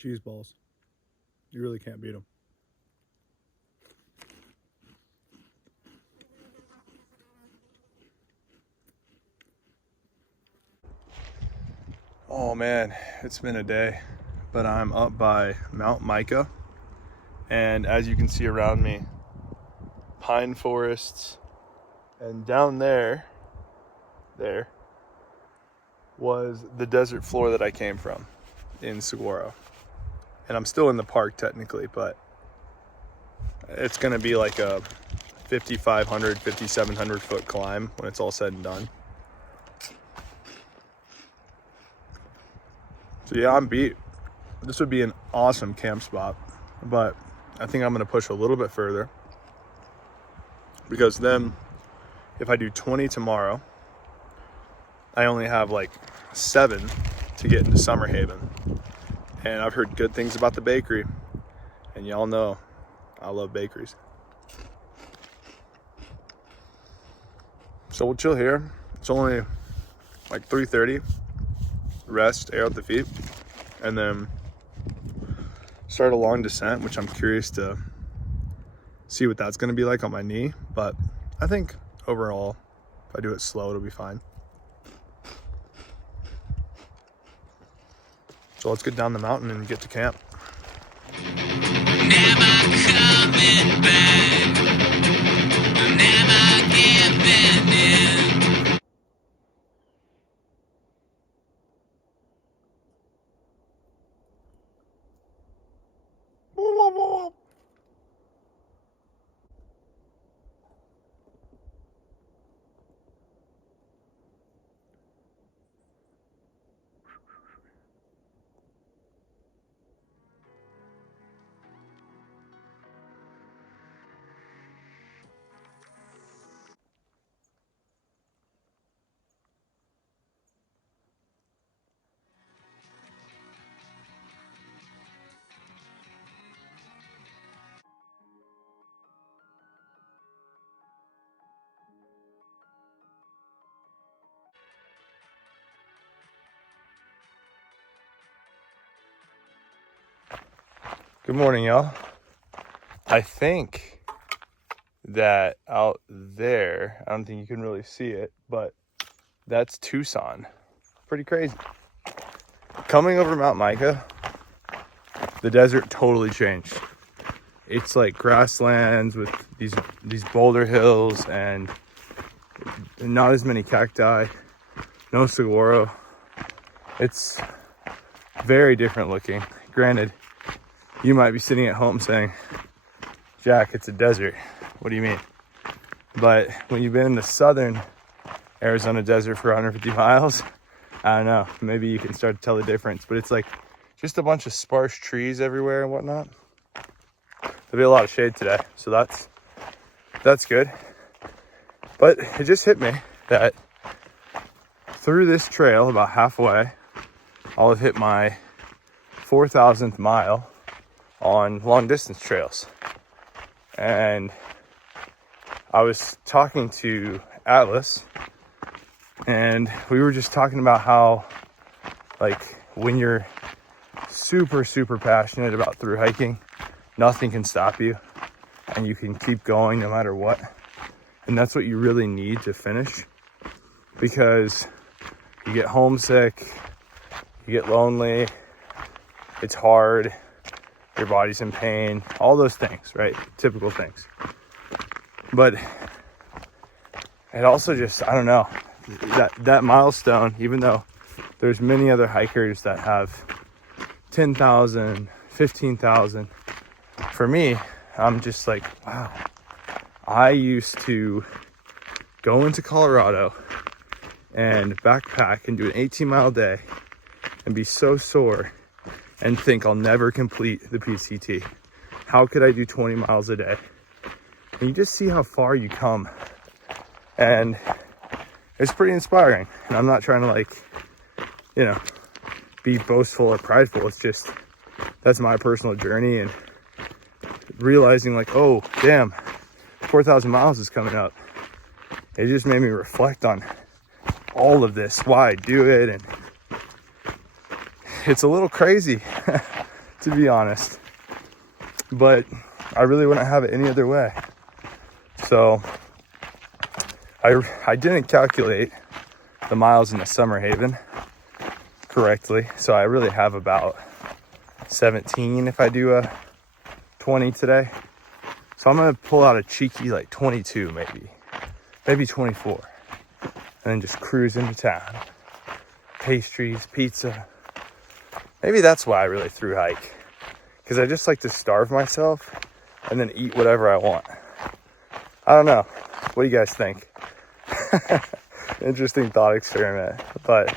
Cheese balls. You really can't beat them. Oh man, it's been a day, but I'm up by Mount Micah, and as you can see around me, pine forests, and down there was the desert floor that I came from in Saguaro. And I'm still in the park technically, but it's gonna be like a 5,500, 5,700 foot climb when it's all said and done. So yeah, I'm beat. This would be an awesome camp spot, but I think I'm gonna push a little bit further, because then if I do 20 tomorrow, I only have like 7 to get into Summer Haven. And I've heard good things about the bakery, and y'all know I love bakeries. So we'll chill here. It's only like 3:30. Rest, air out the feet, and then start a long descent, which I'm curious to see what that's gonna be like on my knee. But I think overall, if I do it slow, it'll be fine. So let's get down the mountain and get to camp. Never coming back. Never giving in. Good morning, y'all. I think that out there, I don't think you can really see it, but that's Tucson. Pretty crazy. Coming over Mount Micah, the desert totally changed. It's like grasslands with these boulder hills and not as many cacti, no saguaro. It's very different looking. Granted, you might be sitting at home saying, Jack, it's a desert. What do you mean? But when you've been in the southern Arizona desert for 150 miles, I don't know, maybe you can start to tell the difference. But it's like just a bunch of sparse trees everywhere and whatnot. There'll be a lot of shade today, so that's good. But it just hit me that through this trail, about halfway, I'll have hit my 4,000th mile on long distance trails. And I was talking to Atlas, and we were just talking about how, like, when you're super, super passionate about through hiking, nothing can stop you, and you can keep going no matter what. And that's what you really need to finish, because you get homesick, you get lonely, it's hard, your body's in pain, all those things, right? Typical things. But it also just, I don't know, that milestone, even though there's many other hikers that have 10,000, 15,000, for me, I'm just like, wow. I used to go into Colorado and backpack and do an 18-mile day and be so sore and think I'll never complete the PCT. How could I do 20 miles a day? And you just see how far you come. And it's pretty inspiring. And I'm not trying to, like, you know, be boastful or prideful. It's just, that's my personal journey, and realizing like, oh, damn, 4,000 miles is coming up. It just made me reflect on all of this, why I do it. And it's a little crazy to be honest. But I really wouldn't have it any other way. So I didn't calculate the miles in the Summer Haven correctly. So I really have about 17 if I do a 20 today. So I'm gonna pull out a cheeky like 22 maybe 24. And then just cruise into town. Pastries, pizza. Maybe that's why I really thru hike. Because I just like to starve myself and then eat whatever I want. I don't know. What do you guys think? Interesting thought experiment. But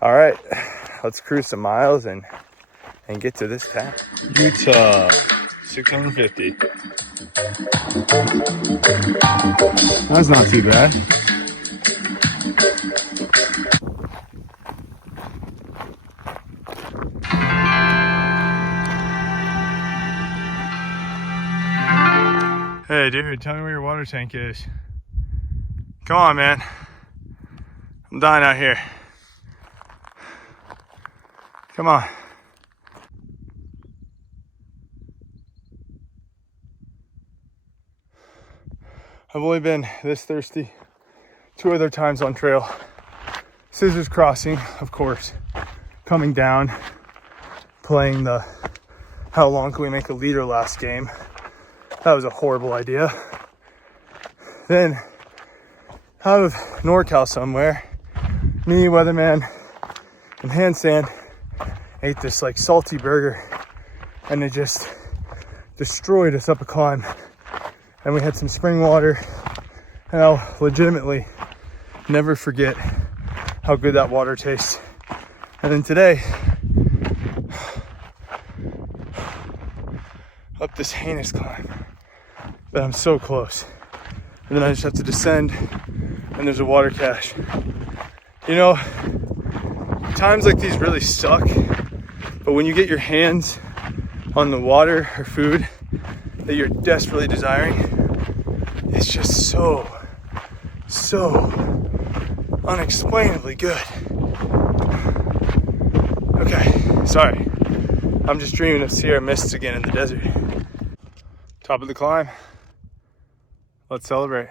all right, let's cruise some miles and get to this town. Utah, 650. That's not too bad. Hey dude, tell me where your water tank is. Come on, man. I'm dying out here. Come on. I've only been this thirsty 2 other times on trail. Scissors Crossing, of course. Coming down, playing the how long can we make a leader last game. That was a horrible idea. Then, out of NorCal somewhere, me, Weatherman, and Handstand ate this like salty burger, and it just destroyed us up a climb. And we had some spring water, and I'll legitimately never forget how good that water tastes. And then today, up this heinous climb that I'm so close. And then I just have to descend, and there's a water cache. You know, times like these really suck, but when you get your hands on the water or food that you're desperately desiring, it's just so unexplainably good. Okay, sorry. I'm just dreaming of Sierra mists again in the desert. Top of the climb. Let's celebrate.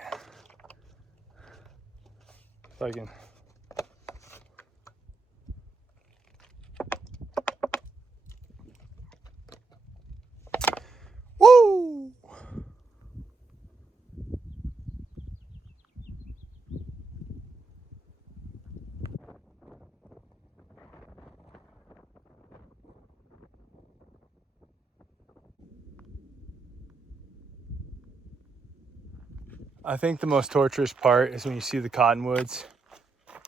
If I can. Woo! I think the most torturous part is when you see the cottonwoods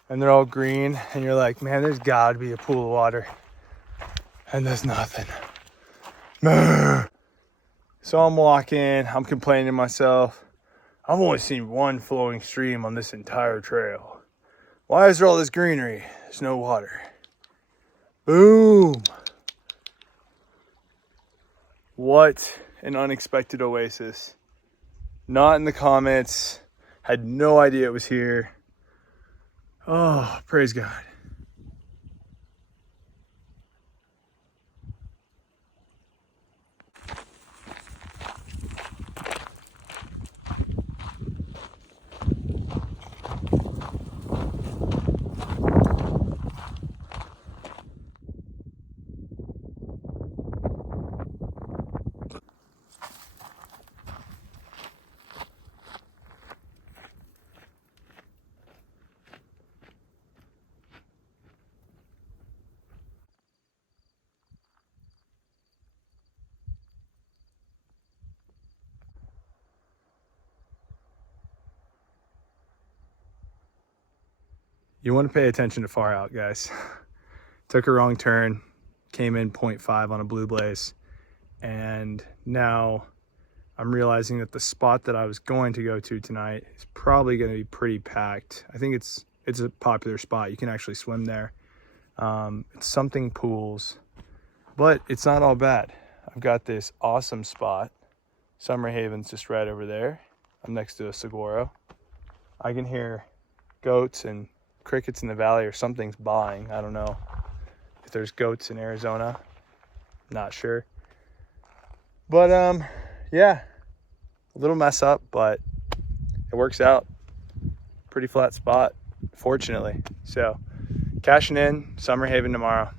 and they're all green and you're like, man, there's gotta be a pool of water. And there's nothing. So I'm walking, I'm complaining to myself. I've only seen one flowing stream on this entire trail. Why is there all this greenery? There's no water. Boom. What an unexpected oasis. Not in the comments. Had no idea it was here. Oh, praise God. You want to pay attention to far out, guys. Took a wrong turn, came in 0.5 on a blue blaze, and now I'm realizing that the spot that I was going to go to tonight is probably going to be pretty packed. I think it's a popular spot. You can actually swim there. It's something pools, but it's not all bad. I've got this awesome spot. Summer Haven's just right over there. I'm next to a saguaro. I can hear goats and crickets in the valley, or something's baaing. I don't know if there's goats in Arizona. Not sure. But yeah, a little mess up, but it works out. Pretty flat spot, fortunately. So cashing in, Summer Haven tomorrow.